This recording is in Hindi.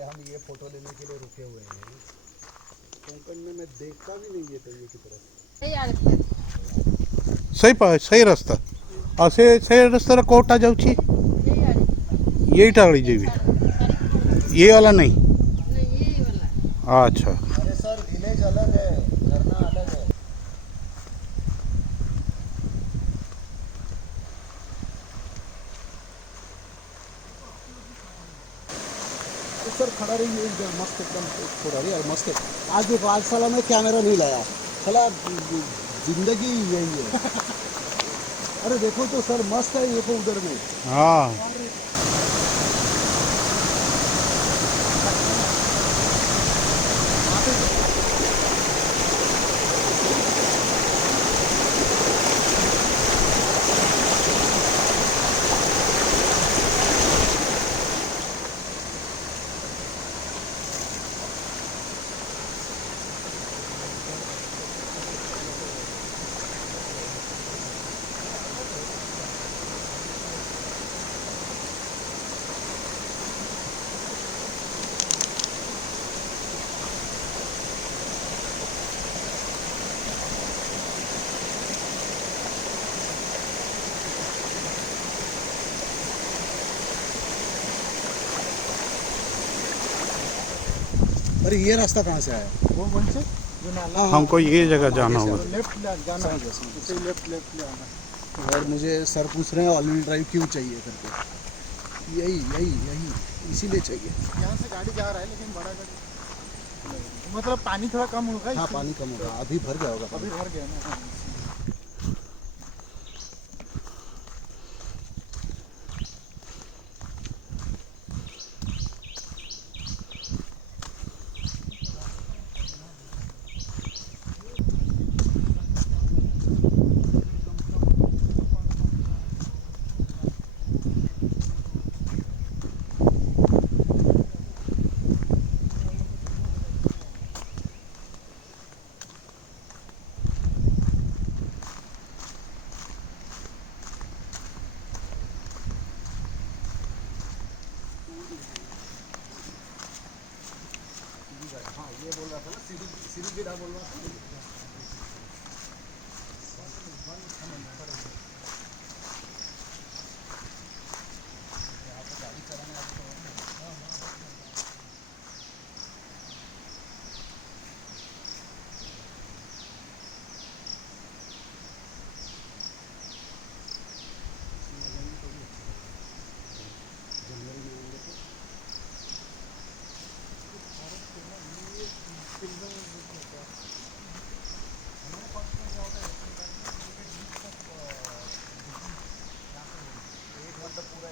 पहले हम ये फोटो लेने के लिए रुके हुए हैं। कोंकण में मैं देखता भी नहीं येतो ये की तरफ। सही रास्ता से रास्ता कोटा जाऊँगी यही टाड़ी जीवी ये वाला नहीं। अच्छा अरे सर विलेज अलग है, झरना अलग है। तो सर खड़ा रही एकदम मस्त, एकदम थोड़ा यार मस्त है। आज देखो, आज साला मैं कैमरा नहीं लाया, साला जिंदगी यही है। अरे देखो तो सर मस्त है ये तो उधर में। हाँ अरे ये रास्ता कहाँ से आया? वो कौन से जो नाला? हमको ये जगह जाना होगा। लेफ्ट जाना है, जैसे लेफ्ट लेफ्ट ले आना। और मुझे सर पूछ रहे हैं ऑल व्हील ड्राइव क्यों चाहिए करके। यही यही यही इसीलिए चाहिए। यहाँ से गाड़ी जा रहा है लेकिन बड़ा गाड़ी, मतलब पानी थोड़ा कम होगा। हाँ पानी कम होगा, अभी भर गया होगा। अभी भर गया ना। हाँ ये बोल रहा था ना, सीधी गिरा बोल रहा था। एक मतलब पूरा